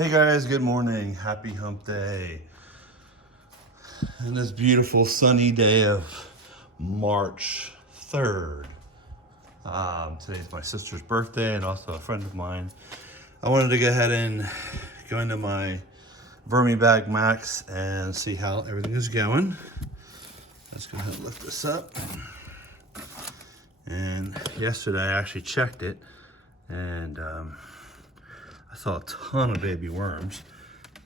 Hey guys, good morning. Happy hump day. And this beautiful sunny day of March 3rd. Today's my sister's birthday and also a friend of mine. I wanted to go ahead and go into my Vermi-bag Max and see how everything is going. Let's go ahead and lift this up. And yesterday I actually checked it and I saw a ton of baby worms.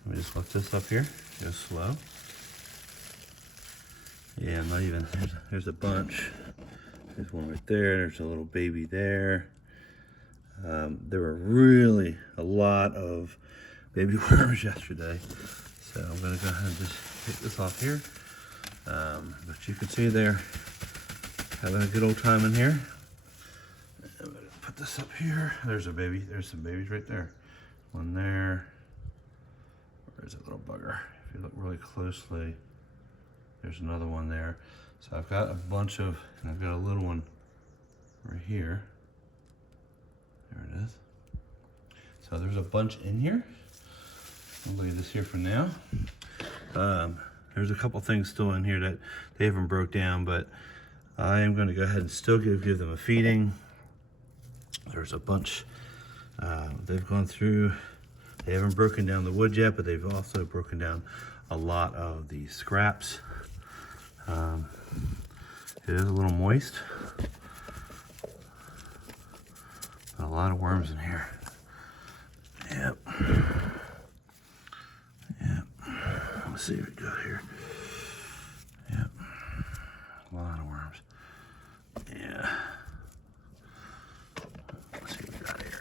Let me just lift this up here, go slow. Yeah, not even, there's a bunch. There's one right there, there's a little baby there. There were really a lot of baby worms yesterday. So I'm gonna go ahead and just take this off here. But you can see they're having a good old time in here. I'm gonna put this up here. There's a baby, there's some babies right there. One there. Where's that little bugger? If you look really closely, there's another one there. So I've got a bunch of, and I've got a little one right here. There it is. So there's a bunch in here. I'll leave this here for now. There's a couple things still in here that they haven't broke down, but I am going to go ahead and still give them a feeding. There's a bunch. They've gone through, they haven't broken down the wood yet, but they've also broken down a lot of the scraps. It is a little moist. A lot of worms in here. Yep. Yep. Let's see what we got here. Yep. A lot of worms. Yeah. Let's see what we got here.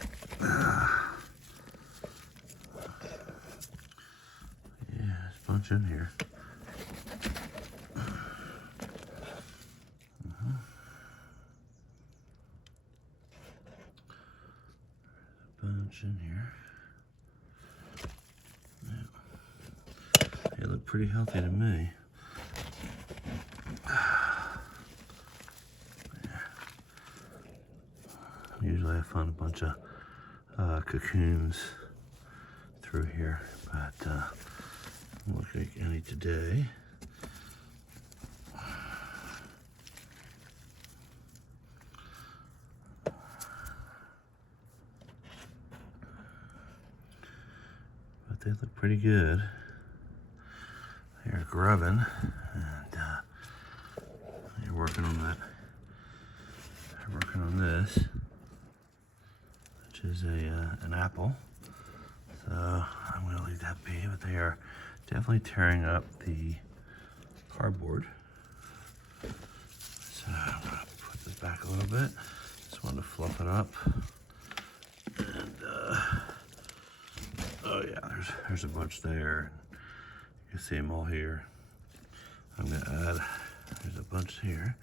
Yeah, there's a bunch in here. Bunch in here. Yeah. They look pretty healthy to me. Yeah. Usually I find a bunch of cocoons through here, but doesn't look like any today. They look pretty good. They're grubbing, and they're working on that. They're working on this, which is an apple. So I'm going to leave that be, but they are definitely tearing up the cardboard. So I'm going to put this back a little bit. Just wanted to fluff it up. And oh yeah, there's a bunch there. You can see them all here. I'm gonna add, there's a bunch here.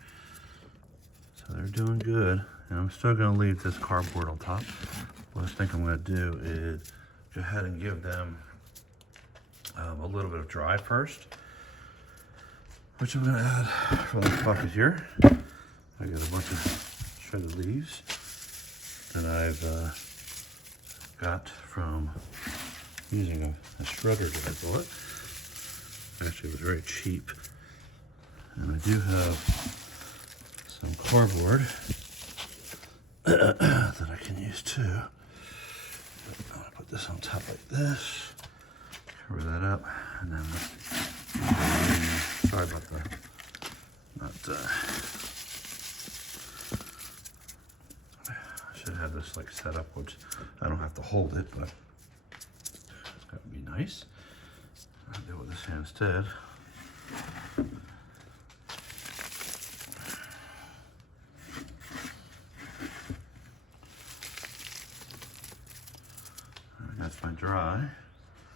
So they're doing good. And I'm still gonna leave this cardboard on top. What I think I'm gonna do is go ahead and give them a little bit of dry first, which I'm gonna add from this bucket here. I got a bunch of shredded leaves that I've got from using a shredder that I bought. Actually, it was very cheap. And I do have some cardboard that I can use too. But I'm gonna put this on top like this, cover that up, and then sorry about the I should have this like set up, which I don't have to hold it, but that would be nice. I'll do it with this hand instead. That's my dry.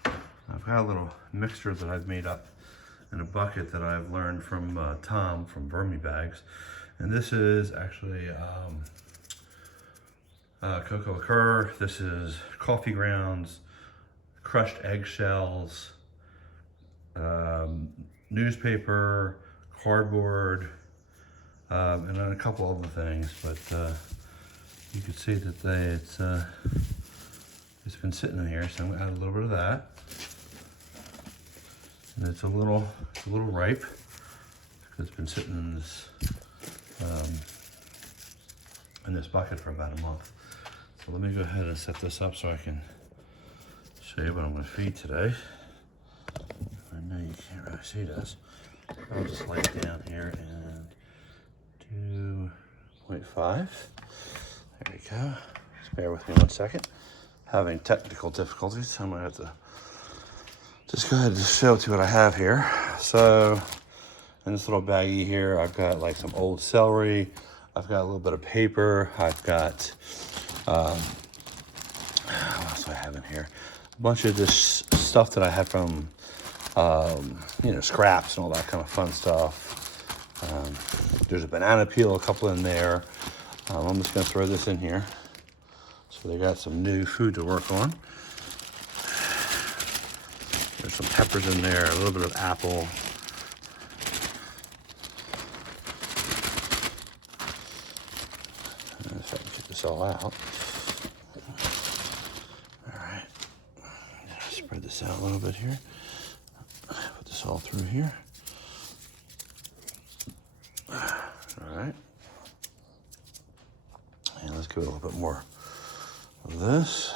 I've got a little mixture that I've made up in a bucket that I've learned from Tom from Vermi-bags. And this is actually coco coir. This is coffee grounds, crushed eggshells, newspaper, cardboard, and then a couple other things. But you can see that It's been sitting in here, so I'm gonna add a little bit of that. And it's a little ripe because it's been sitting in this bucket for about a month. So let me go ahead and set this up so I can show you what I'm gonna feed today. I know you can't really see this. I'll just lay it down here and 2.5. There you go. Just bear with me 1 second. Having technical difficulties, so I'm gonna have to just go ahead and just show you what I have here. So in this little baggie here, I've got like some old celery. I've got a little bit of paper. I've got, what else do I have in here? A bunch of this stuff that I had from, scraps and all that kind of fun stuff. There's a banana peel, a couple in there. I'm just gonna throw this in here. So they got some new food to work on. There's some peppers in there, a little bit of apple. If I can get this all out. All right. Spread this out a little bit here. Put this all through here. All right. And let's give it a little bit more of this.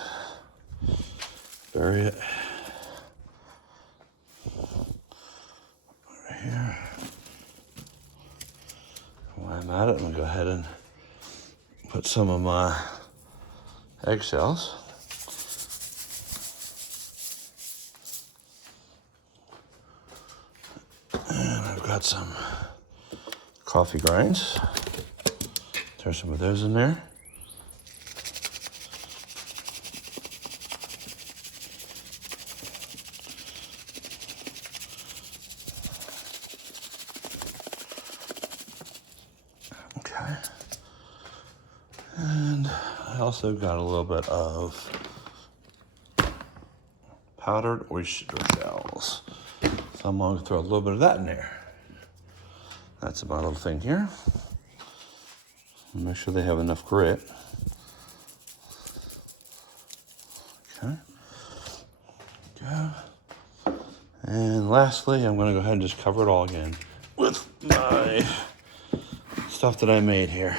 Bury it. Over here. While I'm at it, I'm gonna go ahead and put some of my eggshells. And I've got some coffee grinds. Throw some of those in there. Okay. And I also got a little bit of powdered oyster shells. So I'm going to throw a little bit of that in there. That's my little thing here. Make sure they have enough grit. Okay. Go. And lastly, I'm going to go ahead and just cover it all again with my stuff that I made here.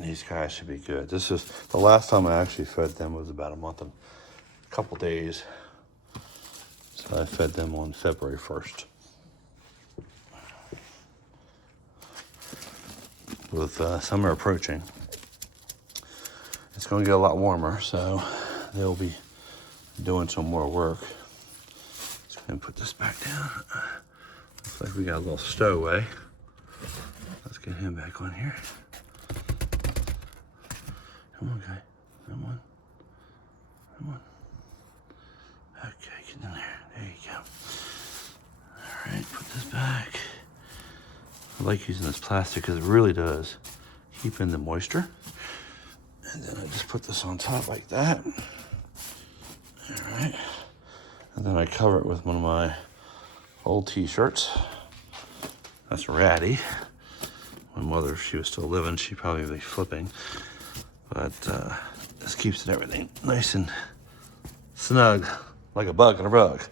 These guys should be good. This is the last time I actually fed them was about a month and a couple days. So I fed them on February 1st. With summer approaching, it's going to get a lot warmer, so they'll be doing some more work. Just going to put this back down. Looks like we got a little stowaway. Let's get him back on here. Come on, guy. Come on. Come on. Okay, get in there. There you go. All right, put this back. I like using this plastic because it really does keep in the moisture. And then I just put this on top like that. All right. And then I cover it with one of my old t-shirts. That's ratty. My mother, if she was still living, she'd probably be flipping. But this keeps everything nice and snug, like a bug in a rug.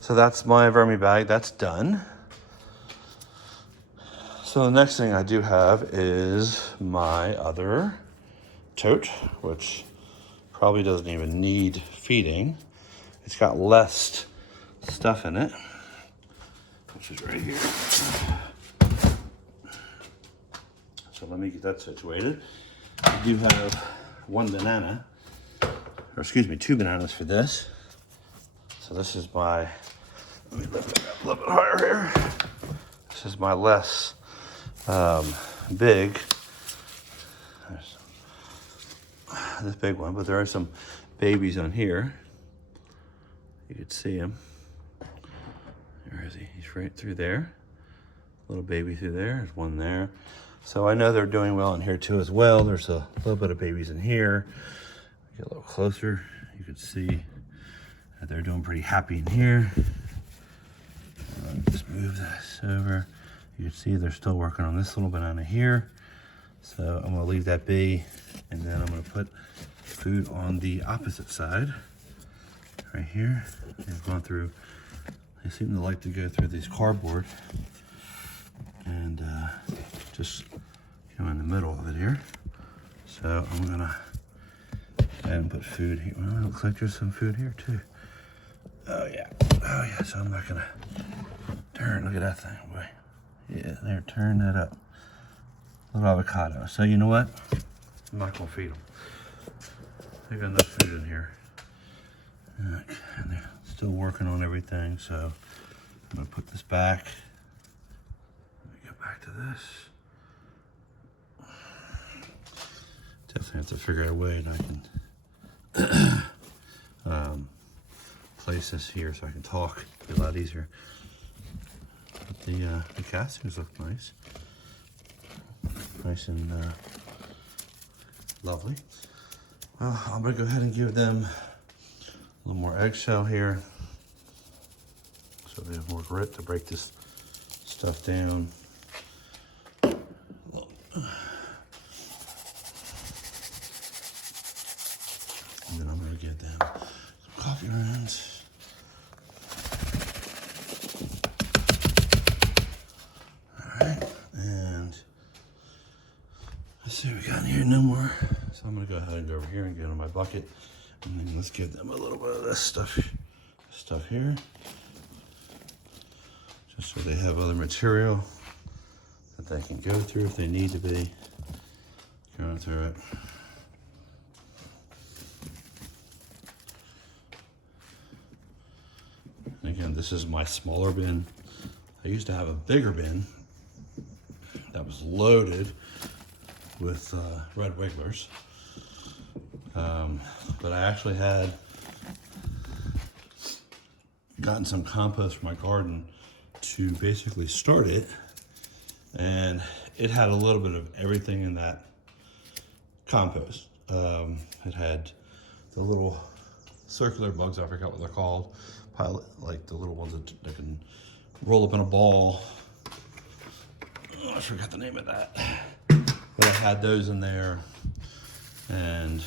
So that's my Vermi-bag, that's done. So the next thing I do have is my other tote, which probably doesn't even need feeding. It's got less stuff in it, which is right here. So let me get that situated. I do have one banana, or excuse me, 2 bananas for this. So this is my, let me lift it up a little bit higher here. This is my less big, there's this big one, but there are some babies on here. You can see him. Where is he? He's right through there. Little baby through there. There's one there. So I know they're doing well in here too as well. There's a little bit of babies in here. Get a little closer, you can see that they're doing pretty happy in here. Just move this over. You can see they're still working on this little banana here. So I'm gonna leave that be, and then I'm gonna put food on the opposite side, right here. They've gone through, they seem to like to go through these cardboard and just go in the middle of it here. So I'm gonna and put food here. Well, it looks like there's some food here too. Oh yeah, so I'm not gonna turn, look at that thing, boy. Yeah, there, turn that up. Little avocado. So you know what? I'm not gonna feed them. They got enough food in here. And they're still working on everything, so I'm gonna put this back. Let me get back to this. Definitely have to figure out a way that I can place this here so I can talk. It'll be a lot easier. But the castings look nice. Nice and lovely. Well, I'm gonna go ahead and give them a little more eggshell here so they have more grit to break this stuff down. And then I'm gonna give them some coffee grounds. All right, and let's see what we got in here. No more. So I'm gonna go ahead and go over here and get in my bucket, and then let's give them a little bit of this stuff here, just so they have other material that they can go through if they need to be going through it. And again, this is my smaller bin. I used to have a bigger bin that was loaded with red wigglers. But I actually had gotten some compost from my garden to basically start it, and it had a little bit of everything in that compost. It had the little circular bugs, I forgot what they're called, pilot, like the little ones that can roll up in a ball. Oh, I forgot the name of that. But I had those in there, and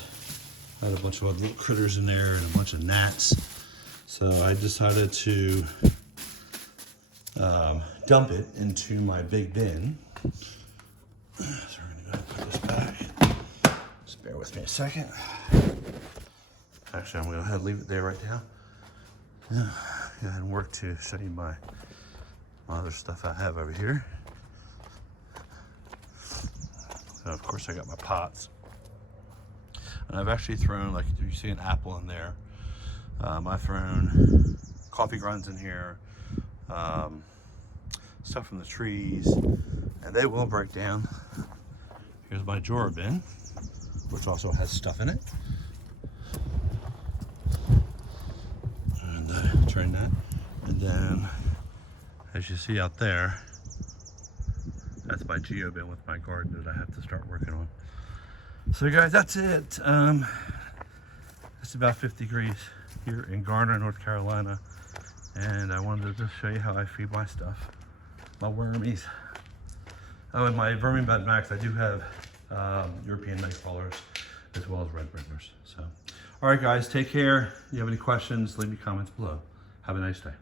I had a bunch of other little critters in there and a bunch of gnats. So I decided to dump it into my big bin. So we're gonna go ahead and put this back. Just bear with me a second. Actually, I'm gonna go ahead and leave it there right now. Yeah, go ahead and work to show you my other stuff I have over here. So of course I got my pots. And I've actually thrown, like you see an apple in there. I've thrown coffee grinds in here, stuff from the trees, and they will break down. Here's my drawer bin, which also has stuff in it. And turn that. And then, as you see out there, that's my geo bin with my garden that I have to start working on. So guys, that's it. It's about 50 degrees here in Garner, North Carolina. And I wanted to just show you how I feed my stuff, my wormies. Oh, and my Vermi-bag Max, I do have European night crawlers as well as red wigglers. So, all right guys, take care. If you have any questions, leave me comments below. Have a nice day.